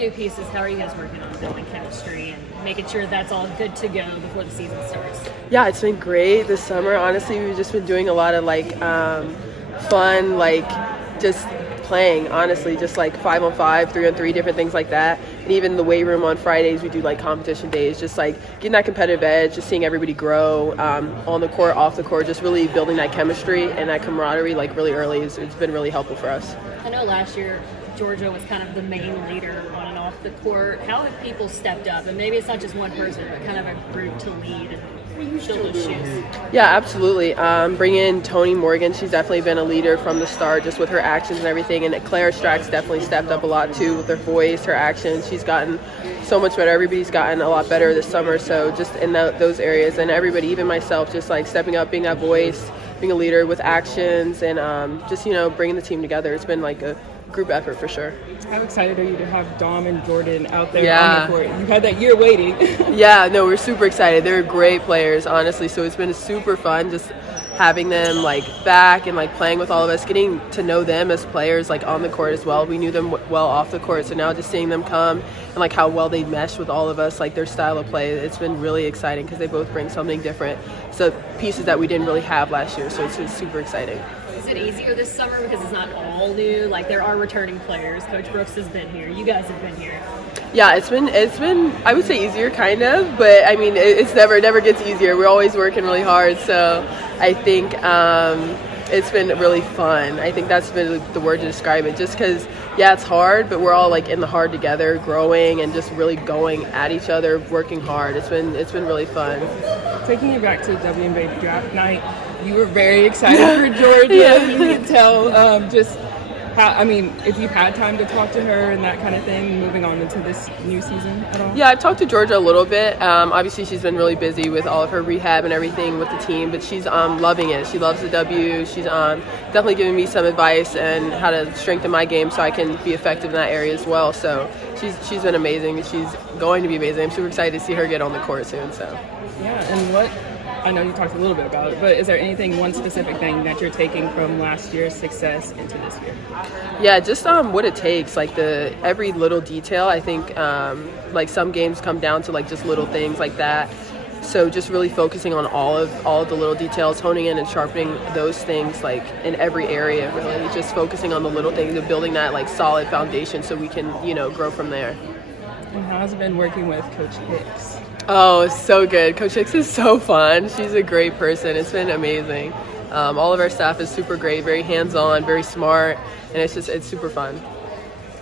new pieces, how are you guys working on building chemistry and making sure that's all good to go before the season starts? Yeah, it's been great this summer. Honestly, we've just been doing a lot of fun, just playing, honestly, just 5-on-5, 3-on-3, different things like that. And even the weight room on Fridays, we do competition days, just getting that competitive edge, just seeing everybody grow on the court, off the court, just really building that chemistry and that camaraderie really early. It's been really helpful for us. I know last year Georgia was kind of the main leader on and off the court. How have people stepped up? And maybe it's not just one person, but kind of a group to lead and fill those shoes. Yeah, absolutely. Bring in Toni Morgan. She's definitely been a leader from the start, just with her actions and everything. And Clara Strack's definitely stepped up a lot too with her voice, her actions. She's gotten so much better. Everybody's gotten a lot better this summer. So just in those areas, and everybody, even myself, just stepping up, being that voice, being a leader with actions, and just bringing the team together. It's been a group effort for sure. How excited are you to have Dom and Jordan out there on the court? You had that year waiting. Yeah, no, we're super excited. They're great players, honestly. So it's been super fun just having them back and playing with all of us, getting to know them as players on the court as well. We knew them well off the court, so now just seeing them come and how well they mesh with all of us, their style of play. It's been really exciting because they both bring something different. So pieces that we didn't really have last year, so it's super exciting. Is it easier this summer because it's not all new? There are returning players. Coach Brooks has been here. You guys have been here. Yeah, it's been I would say easier kind of, but I mean it never gets easier. We're always working really hard, so I think it's been really fun. I think that's been the word to describe it. Just because it's hard, but we're all in the hard together, growing and just really going at each other, working hard. It's been really fun. Taking you back to WBB draft night, you were very excited for Georgia. Yeah. You can tell just how, if you've had time to talk to her and that kind of thing, moving on into this new season at all? Yeah, I've talked to Georgia a little bit. Obviously, she's been really busy with all of her rehab and everything with the team, but she's loving it. She loves the W. She's definitely giving me some advice and how to strengthen my game so I can be effective in that area as well. So she's been amazing. She's going to be amazing. I'm super excited to see her get on the court soon. So. Yeah, and I know you talked a little bit about it, but is there one specific thing that you're taking from last year's success into this year? Yeah, just what it takes, every little detail. I think some games come down to just little things like that. So just really focusing on all of the little details, honing in and sharpening those things in every area, really. Just focusing on the little things and building that solid foundation so we can, grow from there. And how's it been working with Coach Hicks? Oh, it's so good. Coach Hicks is so fun. She's a great person. It's been amazing. All of our staff is super great, very hands-on, very smart, and it's super fun.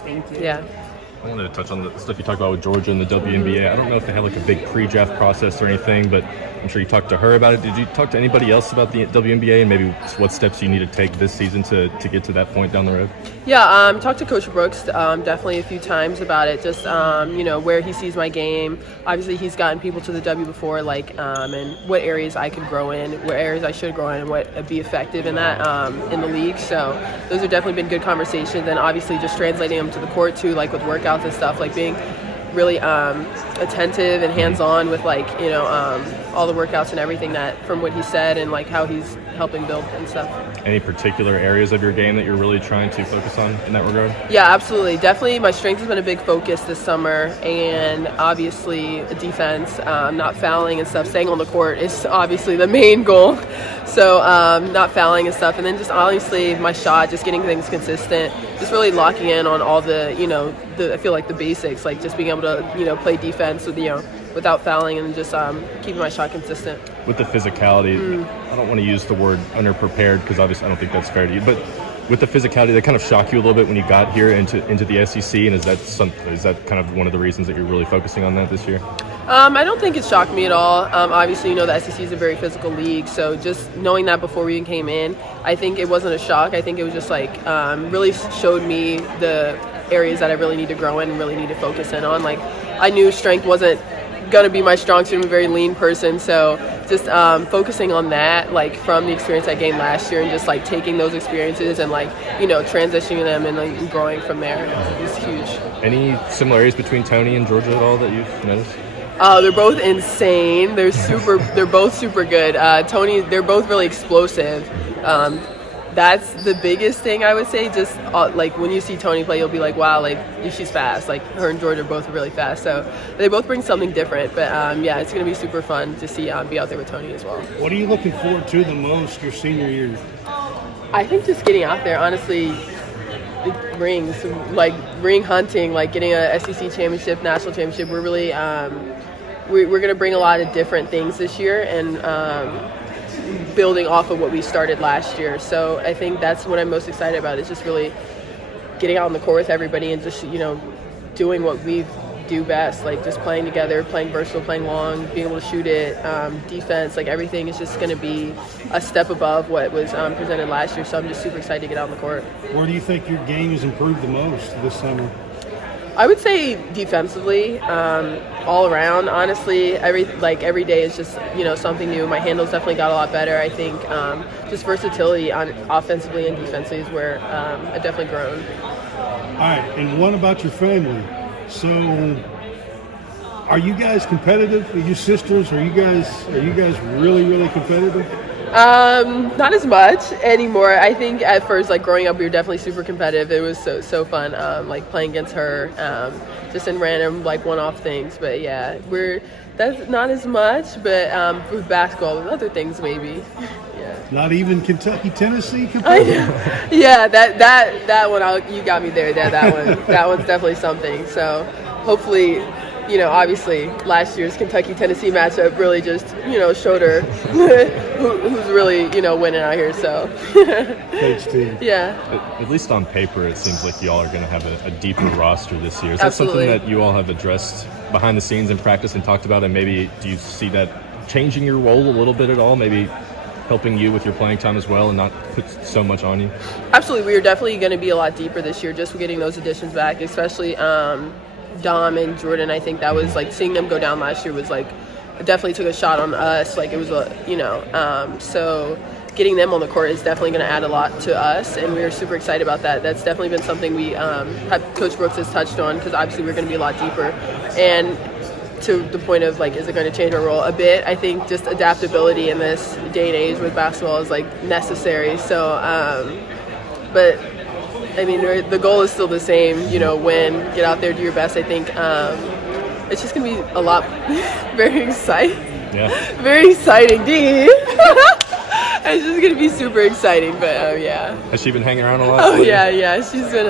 Thank you. Yeah. I wanted to touch on the stuff you talked about with Georgia and the WNBA. I don't know if they have a big pre-draft process or anything, but I'm sure you talked to her about it. Did you talk to anybody else about the WNBA and maybe what steps you need to take this season to get to that point down the road? Yeah, talked to Coach Brooks definitely a few times about it, just, where he sees my game. Obviously, he's gotten people to the W before, and what areas I could grow in, what areas I should grow in, and what would be effective in that in the league. So those have definitely been good conversations, and obviously just translating them to the court too, with workouts and stuff, being really attentive and hands-on with all the workouts and everything that from what he said and how he's helping build and stuff. Any particular areas of your game that you're really trying to focus on in that regard? Yeah, absolutely. Definitely my strength has been a big focus this summer, and obviously defense, not fouling and stuff, staying on the court is obviously the main goal. So not fouling and stuff, and then just obviously my shot, just getting things consistent, just really locking in on all the, I feel the basics, just being able to, play defense with, without fouling and just keeping my shot consistent. With the physicality, I don't want to use the word underprepared because obviously I don't think that's fair to you, but with the physicality, that kind of shocked you a little bit when you got here into the SEC, and is that kind of one of the reasons that you're really focusing on that this year? I don't think it shocked me at all. Obviously, the SEC is a very physical league, so just knowing that before we even came in, I think it wasn't a shock. I think it was just really showed me the areas that I really need to grow in and really need to focus in on. I knew strength wasn't going to be my strong suit. I'm a very lean person, so just focusing on that, from the experience I gained last year, and just taking those experiences and transitioning them and growing from there is huge. Any similarities between Teonni and Georgia at all that you've noticed? They're both insane. They're both super good. Teonni, they're both really explosive. that's the biggest thing I would say. Just like when you see Teonni play, you'll be like, wow, like she's fast. Like her and George are both really fast, so they both bring something different. But yeah, it's gonna be super fun to see be out there with Teonni as well. What are you looking forward to the most your senior year? I think just getting out there, honestly. Rings, like ring hunting, like getting a SEC championship, national championship. We're really we're going to bring a lot of different things this year, and building off of what we started last year. So I think that's what I'm most excited about, is just really getting out on the court with everybody and just, doing what we do best, like just playing together, playing versatile, playing long, being able to shoot it, defense, like everything is just going to be a step above what was presented last year. So I'm just super excited to get out on the court. Where do you think your game has improved the most this summer? I would say defensively, all around. Honestly, every day is just something new. My handles definitely got a lot better. I think just versatility on offensively and defensively is where I've definitely grown. All right, and what about your family? So, are you guys competitive? Are you sisters? Are you guys really, really competitive? Not as much anymore. I think at first, like growing up, we were definitely super competitive. It was so fun, like playing against her, just in random like one-off things. But yeah, that's not as much. But with basketball, with other things maybe. Yeah. Not even Kentucky, Tennessee competitive. Yeah, that one you got me there. Yeah, that one's definitely something. So hopefully. Obviously last year's Kentucky-Tennessee matchup really just, showed her who's really, winning out here. So, Coach T. Yeah. At least on paper, it seems like y'all are going to have a deeper roster this year. Is Absolutely. that something that you all have addressed behind the scenes in practice and talked about? And maybe do you see that changing your role a little bit at all? Maybe helping you with your playing time as well and not put so much on you? Absolutely. We are definitely going to be a lot deeper this year just getting those additions back, especially Dom and Jordan. I think that was like seeing them go down last year was like definitely took a shot on us. Like it was so getting them on the court is definitely going to add a lot to us, and we are super excited about that. That's definitely been something we Coach Brooks has touched on, because obviously we're going to be a lot deeper. And to the point of like, is it going to change our role a bit? I think just adaptability in this day and age with basketball is like necessary. So, but. I mean, the goal is still the same, get out there, do your best. I think it's just going to be a lot, very exciting. Yeah. Very exciting, D. It's just going to be super exciting, but yeah. Has she been hanging around a lot? Oh, yeah. She's been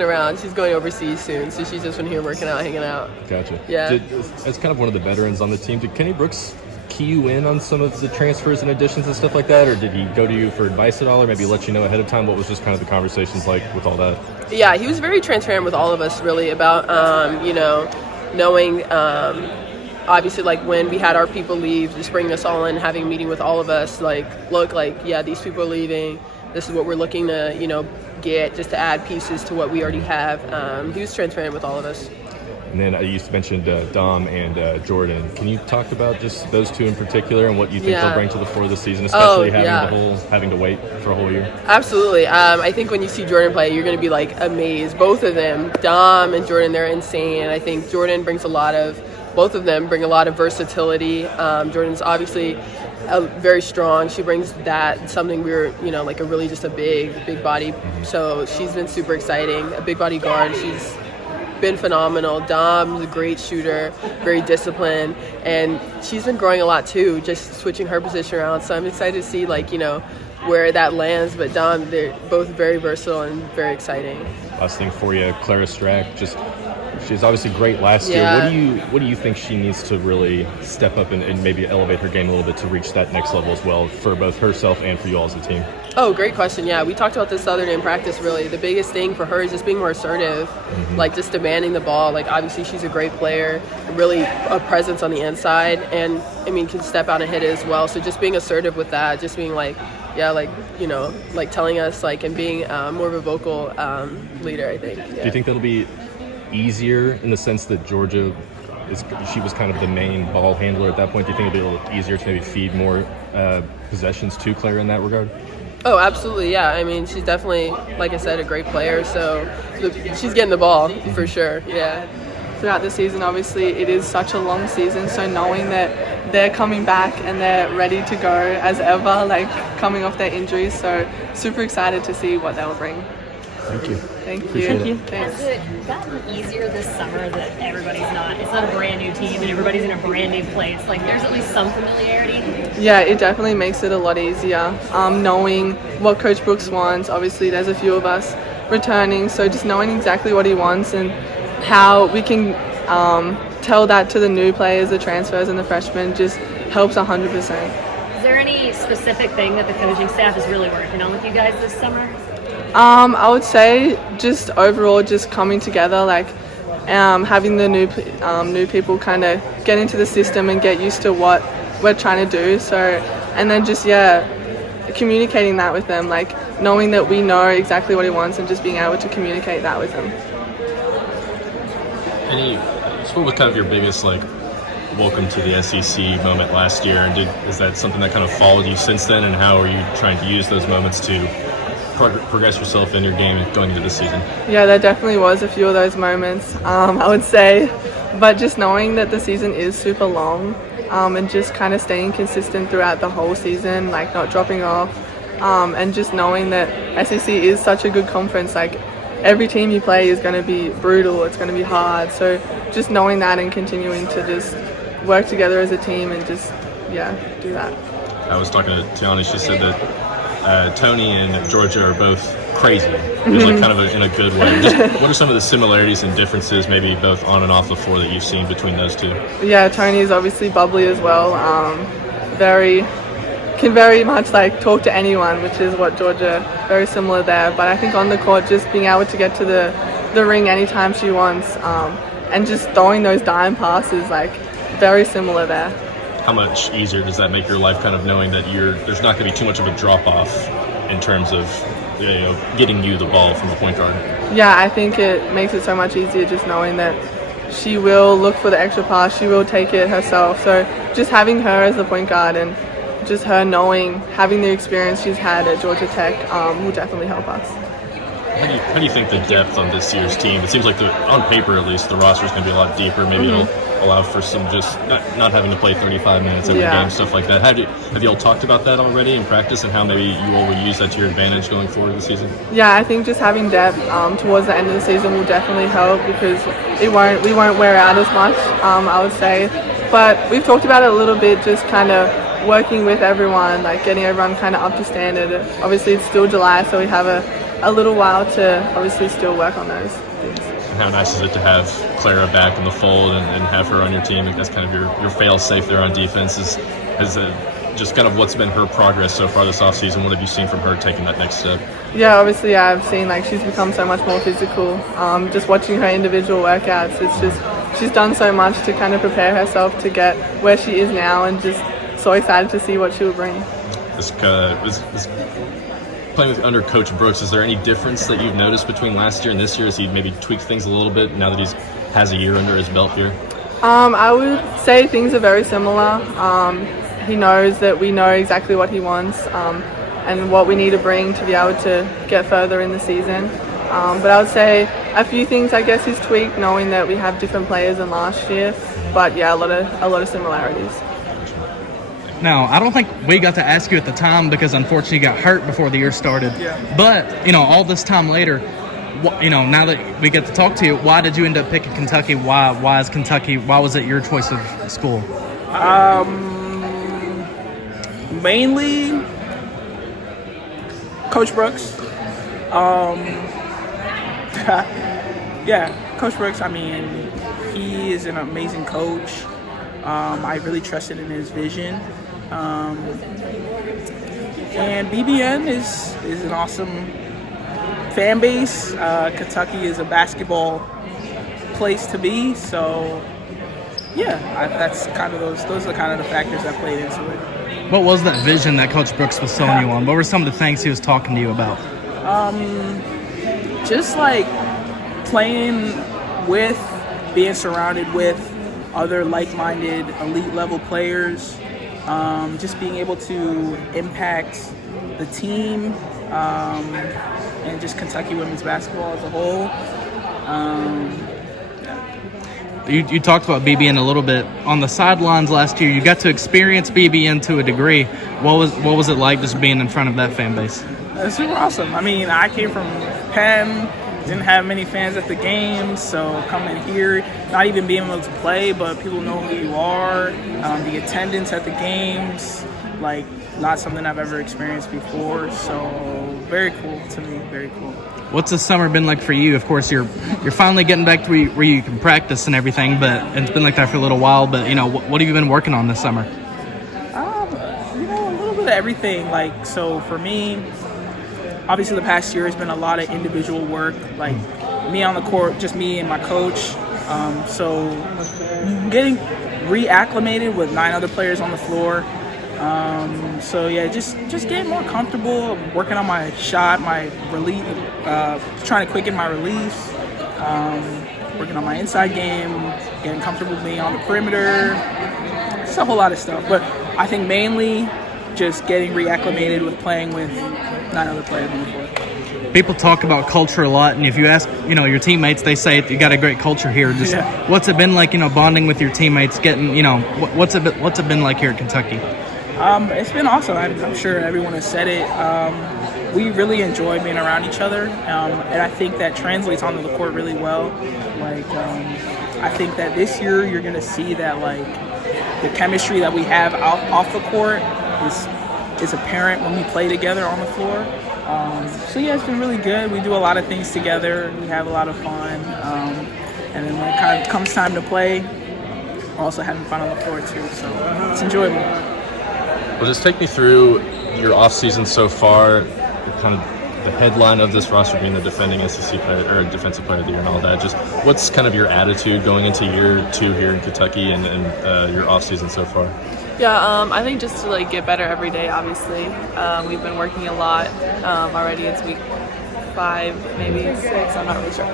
around. She's going overseas soon, so she's just been here working out, hanging out. Gotcha. Yeah. As kind of one of the veterans on the team, did Kenny Brooks key you in on some of the transfers and additions and stuff like that, or did he go to you for advice at all, or maybe let you know ahead of time? What was just kind of the conversations like with all that? Yeah, he was very transparent with all of us, really, about knowing obviously, like when we had our people leave, just bringing us all in, having a meeting with all of us, like, look, like, yeah, these people are leaving, this is what we're looking to get, just to add pieces to what we already have. He was transparent with all of us. And then you mentioned Dom and Jordan. Can you talk about just those two in particular and what you think they'll bring to the floor this season, especially having to wait for a whole year? Absolutely. I think when you see Jordan play, you're going to be like amazed. Both of them, Dom and Jordan, they're insane. I think Jordan brings both of them bring a lot of versatility. Jordan's obviously very strong. She brings that, something we're, like a really just a big body. So she's been super exciting. A big body guard. She's been phenomenal. Dom's a great shooter, very disciplined, and she's been growing a lot too, just switching her position around. So I'm excited to see where that lands. But Dom, they're both very versatile and very exciting. Last thing for you, Clara Strack, she's obviously great last year. What do you think she needs to really step up and maybe elevate her game a little bit to reach that next level as well, for both herself and for you all as a team? Oh, great question. Yeah, we talked about this the other day in practice, really. The biggest thing for her is just being more assertive, like just demanding the ball. Like, obviously, she's a great player, really a presence on the inside, and, can step out and hit it as well. So just being assertive with that, just being telling us, and being more of a vocal leader, I think. Yeah. Do you think that'll be easier in the sense that Georgia she was kind of the main ball handler at that point? Do you think it'll be a little easier to maybe feed more possessions to Clara in that regard? Oh, absolutely, yeah. She's definitely, like I said, a great player, so she's getting the ball for sure, yeah. throughout the season. Obviously, it is such a long season, so knowing that they're coming back and they're ready to go as ever, like coming off their injuries, so super excited to see what they'll bring. Thank you. Thank Appreciate you. it. Thanks. Has it gotten easier this summer that it's not a brand new team and everybody's in a brand new place? Like, there's at least some familiarity? Yeah, it definitely makes it a lot easier. Knowing what Coach Brooks wants, obviously there's a few of us returning, so just knowing exactly what he wants and how we can tell that to the new players, the transfers and the freshmen just helps 100%. Is there any specific thing that the coaching staff is really working on with you guys this summer? I would say just overall just coming together, like having the new people kind of get into the system and get used to what we're trying to do. So, and then just communicating that with them, like knowing that we know exactly what he wants and just being able to communicate that with him. What was kind of your biggest welcome to the SEC moment last year, and is that something that kind of followed you since then? And how are you trying to use those moments to progress yourself in your game going into the season? Yeah, there definitely was a few of those moments, I would say, but just knowing that the season is super long, and just kind of staying consistent throughout the whole season, like not dropping off, and just knowing that SEC is such a good conference. Like every team you play is going to be brutal, it's going to be hard, so just knowing that and continuing to just work together as a team and just do that. I was talking to Teonni. She said that Tony and Georgia are both crazy, kind of in a good way. Just, what are some of the similarities and differences, maybe both on and off the floor, that you've seen between those two? Yeah, Tony is obviously bubbly as well. Can very much talk to anyone, which is what Georgia, very similar there. But I think on the court, just being able to get to the ring anytime she wants, and just throwing those dime passes, very similar there. How much easier does that make your life, kind of knowing that there's not going to be too much of a drop-off in terms of getting you the ball from a point guard? Yeah, I think it makes it so much easier just knowing that she will look for the extra pass, she will take it herself. So just having her as the point guard and just her having the experience she's had at Georgia Tech will definitely help us. How do you think the depth on this year's team? It seems like on paper at least, the roster is going to be a lot deeper. Maybe it'll allow for some just not having to play 35 minutes every game, stuff like that. Have you all talked about that already in practice, and how maybe you all will use that to your advantage going forward this season? Yeah, I think just having depth towards the end of the season will definitely help, because we won't wear out as much, I would say. But we've talked about it a little bit, just kind of working with everyone, getting everyone kind of up to standard. Obviously it's still July, so we have a little while to obviously still work on those things. And how nice is it to have Clara back in the fold and have her on your team? That's kind of your fail-safe there on defense. Just kind of what's been her progress so far this offseason? What have you seen from her taking that next step? Yeah, obviously I've seen she's become so much more physical. Just watching her individual workouts, it's just she's done so much to kind of prepare herself to get where she is now, and just so excited to see what she will bring. This playing under Coach Brooks, is there any difference that you've noticed between last year and this year? Has he maybe tweaked things a little bit now that he has a year under his belt here? I would say things are very similar. He knows that we know exactly what he wants and what we need to bring to be able to get further in the season. But I would say a few things I guess he's tweaked, knowing that we have different players than last year. But yeah, a lot of similarities. Now, I don't think we got to ask you at the time because unfortunately you got hurt before the year started. Yeah. But, all this time later, now that we get to talk to you, why did you end up picking Kentucky? Why is Kentucky? Why was it your choice of school? Mainly Coach Brooks. Coach Brooks, he is an amazing coach. I really trusted in his vision. And BBN is an awesome fan base. Kentucky is a basketball place to be, so that's kind of those are kind of the factors that played into it. What was that vision that Coach Brooks was selling you on? What were some of the things he was talking to you about? Just playing with, being surrounded with other like-minded elite level players, just being able to impact the team, and just Kentucky women's basketball as a whole. you talked about BBN a little bit. On the sidelines last year, you got to experience BBN to a degree. What was it like just being in front of that fan base? It's super awesome. I mean, I came from Penn, didn't have many fans at the games, so coming here, not even being able to play, but people know who you are. The attendance at the games, like, not something I've ever experienced before. So very cool to me, very cool. What's the summer been like for you? Of course, you're finally getting back to where you can practice and everything, but it's been like that for a little while. But what have you been working on this summer? A little bit of everything. Like, so for me, obviously the past year has been a lot of individual work, like me on the court, just me and my coach. So getting reacclimated with 9 other players on the floor. So yeah, just getting more comfortable, working on my shot, my release, trying to quicken my release, working on my inside game, getting comfortable being on the perimeter. It's a whole lot of stuff, but I think mainly just getting reacclimated with playing with 9 other players on the floor. People talk about culture a lot, and if you ask, your teammates, they say you got a great culture here. Just what's it been like, bonding with your teammates, getting, what's it been like here at Kentucky? It's been awesome. I'm sure everyone has said it. We really enjoy being around each other, and I think that translates onto the court really well. Like, I think that this year you're going to see that, like, the chemistry that we have off the court is apparent when we play together on the floor. So yeah, it's been really good. We do a lot of things together. We have a lot of fun, and then when it kind of comes time to play, we're also having fun on the floor too. So it's enjoyable. Well, just take me through your offseason so far, kind of the headline of this roster being the defending SEC player or defensive player of the year and all that. Just what's kind of your attitude going into year 2 here in Kentucky and your offseason so far? Yeah, I think just to get better every day. Obviously, we've been working a lot already. It's week 5, maybe 6. I'm not really sure.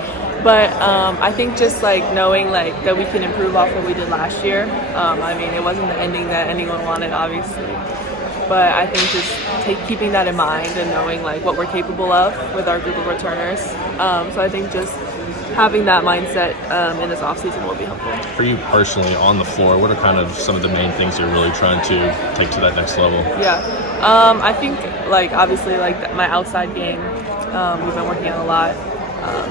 But I think just knowing that we can improve off what we did last year. I mean, it wasn't the ending that anyone wanted, obviously. But I think just keeping that in mind and knowing what we're capable of with our group of returners. So I think just having that mindset in this offseason will be helpful. For you personally, on the floor, what are kind of some of the main things you're really trying to take to that next level? Yeah, I think obviously my outside game, we've been working on a lot,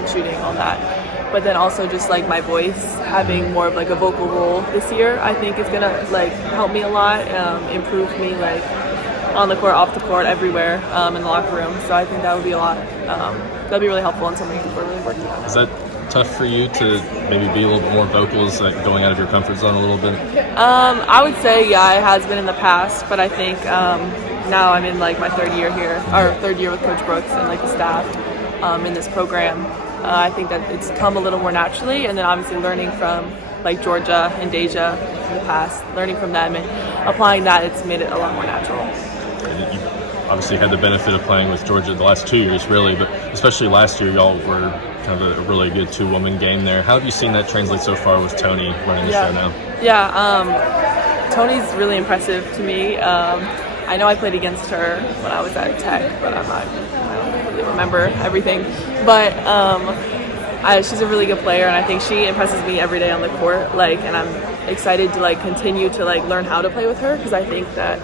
shooting, all that. But then also just my voice, having more of a vocal role this year, I think is gonna help me a lot, improve me on the court, off the court, everywhere, in the locker room. So I think that would be a lot. That'd be really helpful and something we're really working on. Is that tough for you to maybe be a little bit more vocal, is going out of your comfort zone a little bit? I would say, yeah, it has been in the past, but I think now I'm in my 3rd year here, or 3rd year with Coach Brooks and the staff in this program. I think that it's come a little more naturally, and then obviously learning from Georgia and Deja in the past, learning from them and applying that, it's made it a lot more natural. You obviously had the benefit of playing with Georgia the last 2 years, really, but especially last year, y'all were kind of a really good 2-woman game there. How have you seen that translate so far with Teonni running the show now? Yeah, Teonni's really impressive to me. I know I played against her when I was at Tech, but I don't really remember everything. But she's a really good player, and I think she impresses me every day on the court. And I'm excited to continue to learn how to play with her, because I think that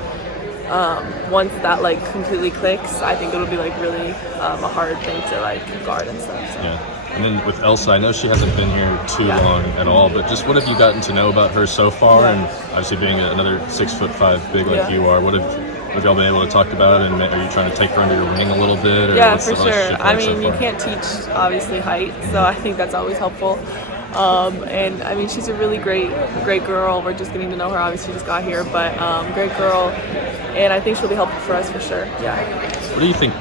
once that completely clicks, I think it'll be really a hard thing to guard and stuff. So. Yeah. And then with Elsa, I know she hasn't been here too long at all, but just what have you gotten to know about her so far? And obviously being another 6'5" big like you are, what have y'all been able to talk about? And are you trying to take her under your wing a little bit? Or yeah, for sure. I mean, you can't teach obviously height, so I think that's always helpful. And I mean, she's a really great girl. We're just getting to know her. Obviously, she just got here, but great girl, and I think she'll be helpful for us for sure. Yeah. What do you think,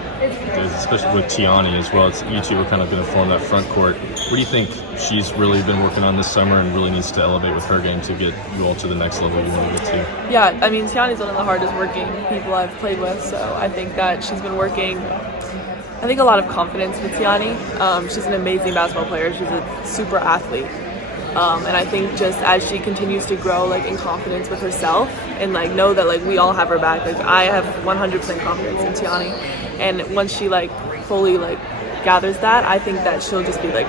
especially with Teonni as well? You two are kind of going to form that front court. What do you think she's really been working on this summer and really needs to elevate with her game to get you all to the next level you want to get to? Yeah, I mean, Teonni's one of the hardest working people I've played with, so I think that she's been working. I think a lot of confidence with Teonni. She's an amazing basketball player. She's a super athlete. And I think just as she continues to grow in confidence with herself and know that we all have her back. I have 100% confidence in Teonni. And once she fully gathers that, I think that she'll just be a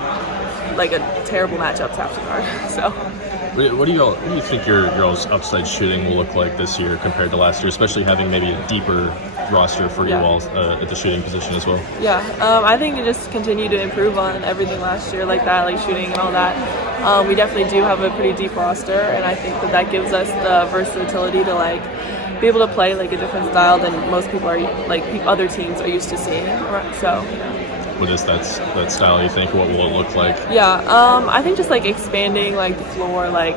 terrible matchups half the time. So. What do you think your all's upside shooting will look like this year compared to last year, especially having maybe a deeper roster for you all at the shooting position as well? Yeah, I think to just continue to improve on everything last year like that, like shooting and all that. We definitely do have a pretty deep roster, and I think that gives us the versatility to like be able to play like a different style than most people are other teams are used to seeing. So. What is that style, you think? What will it look like? Yeah, I think just like expanding like the floor, like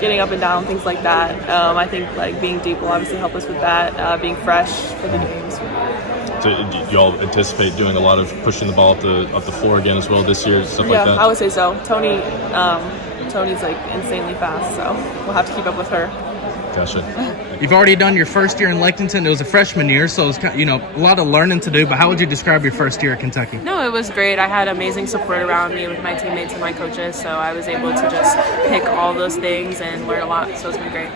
getting up and down, things like that. I think like being deep will obviously help us with that, being fresh for the games. So do you all anticipate doing a lot of pushing the ball up the floor again as well this year, stuff like that? Yeah, I would say so. Tony's like insanely fast, so we'll have to keep up with her. Gotcha. You've already done your first year in Lexington. It was a freshman year, so it was a lot of learning to do. But how would you describe your first year at Kentucky? No, it was great. I had amazing support around me with my teammates and my coaches, so I was able to just pick all those things and learn a lot. So it's been great.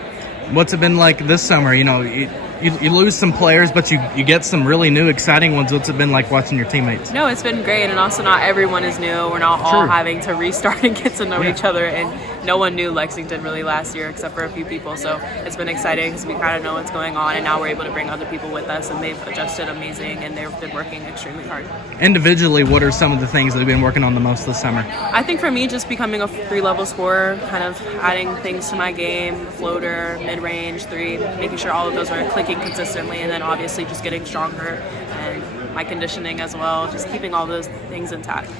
What's it been like this summer? You lose some players, but you get some really new, exciting ones. What's it been like watching your teammates? No, it's been great, and also not everyone is new. We're not all having to restart and get to know each other, and no one knew Lexington really last year except for a few people. So it's been exciting because we kind of know what's going on, and now we're able to bring other people with us, and they've adjusted amazing, and they've been working extremely hard. Individually, what are some of the things that you've been working on the most this summer? I think for me, just becoming a 3-level scorer, kind of adding things to my game, floater, mid-range, 3, making sure all of those are clicking consistently, and then obviously just getting stronger and my conditioning as well, just keeping all those things intact.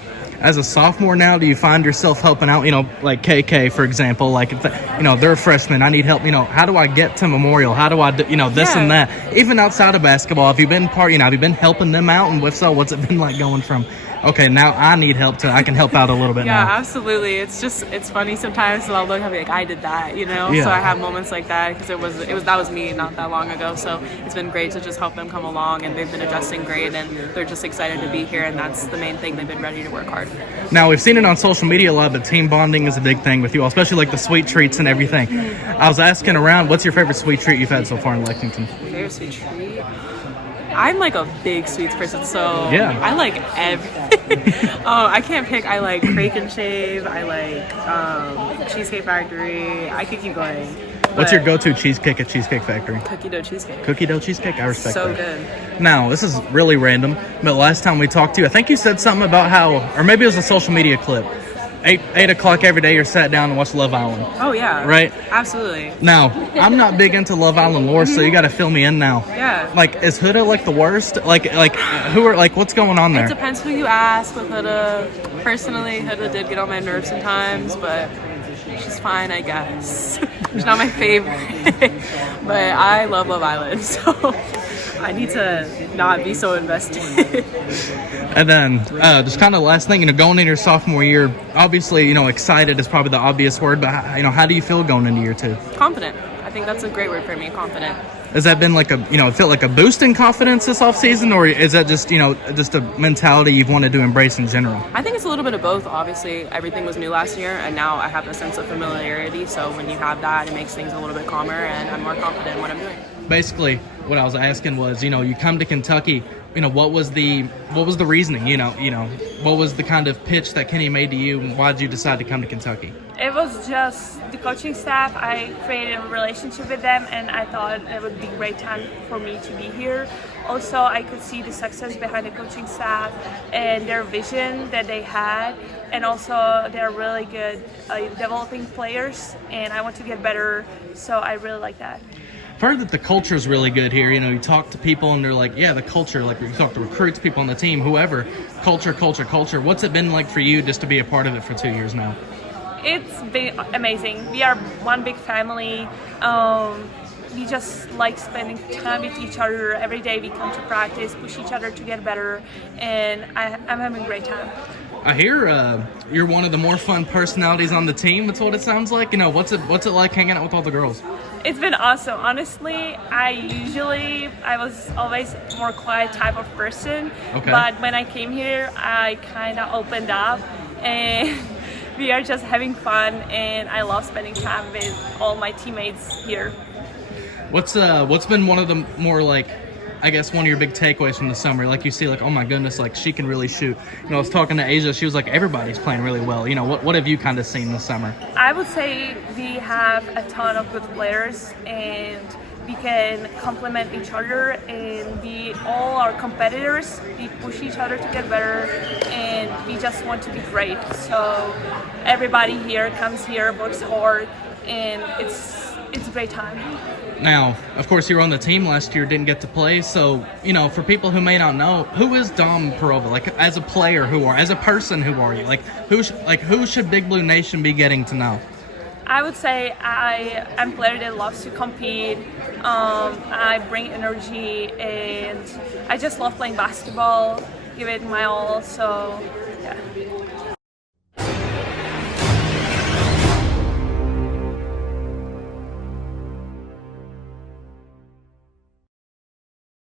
As a sophomore now, do you find yourself helping out, like KK, for example, like, if they're a freshman, I need help, how do I get to Memorial? How do I do, this and that? Even outside of basketball, have you been have you been helping them out? And if so, what's it been like going from, okay, now I need help I can help out a little bit now? Yeah, absolutely. It's funny sometimes, so I'll look and be like, I did that, Yeah. So I have moments like that because that was me not that long ago. So it's been great to just help them come along, and they've been adjusting great, and they're just excited to be here, and that's the main thing. They've been ready to work hard. Now, we've seen it on social media a lot, but team bonding is a big thing with you all, especially like the sweet treats and everything. I was asking around, what's your favorite sweet treat you've had so far in Lexington? Favorite sweet treat? I'm like a big sweets person, so I like everything. I can't pick. I like Crake and Shave. I like Cheesecake Factory. I could keep going. What's your go-to cheesecake at Cheesecake Factory? Cookie dough cheesecake. Cookie dough cheesecake? I respect that. So good. Now, this is really random, but last time we talked to you, I think you said something about how, or maybe it was a social media clip, 8 o'clock every day you're sat down and watch Love Island. Oh, yeah. Right? Absolutely. Now, I'm not big into Love Island lore, so you got to fill me in now. Yeah. Like, is Huda like the worst? Like who are, like, what's going on there? It depends who you ask with Huda. Personally, Huda did get on my nerves sometimes, but she's fine, I guess. She's not my favorite. But I love Love Island, so I need to not be so invested. And then just kind of the last thing, going into your sophomore year, obviously, excited is probably the obvious word, but how do you feel going into year 2? Confident. I think that's a great word for me, confident. Has that been like felt like a boost in confidence this offseason, or is that just, just a mentality you've wanted to embrace in general? I think it's a little bit of both. Obviously, everything was new last year, and now I have a sense of familiarity. So when you have that, it makes things a little bit calmer, and I'm more confident in what I'm doing. Basically, what I was asking was, you come to Kentucky, what was the reasoning? What was the kind of pitch that Kenny made to you, and why did you decide to come to Kentucky? It was just the coaching staff. I created a relationship with them, and I thought it would be a great time for me to be here. Also, I could see the success behind the coaching staff and their vision that they had, and also they're really good developing players, and I want to get better, so I really like that. I've heard that the culture is really good here. You talk to people and they're like, yeah, the culture, like you talk to recruits, people on the team, whoever, culture. What's it been like for you just to be a part of it for 2 years now? It's been amazing. We are one big family. We just like spending time with each other. Every day we come to practice, push each other to get better, and I'm having a great time. I hear you're one of the more fun personalities on the team. That's what it sounds like. What's it like hanging out with all the girls? It's been awesome. Honestly, I was always more quiet type of person. Okay. But when I came here, I kind of opened up, and we are just having fun, and I love spending time with all my teammates here. What's been one of the more like I guess, one of your big takeaways from the summer? Like, you see, like, oh my goodness, like, she can really shoot. You know, I was talking to Asia, she was like, everybody's playing really well. You know, what have you kind of seen this summer? I would say we have a ton of good players, and we can complement each other, and we all are competitors. We push each other to get better, and we just want to be great. So everybody here comes here, works hard, and it's a great time. Now, of course, you were on the team last year, didn't get to play. So, you know, for people who may not know, who is Dom Paurová? Like, as a player, as a person, who are you? Like, who should Big Blue Nation be getting to know? I would say I'm a player that loves to compete. I bring energy, and I just love playing basketball, give it my all. So, yeah.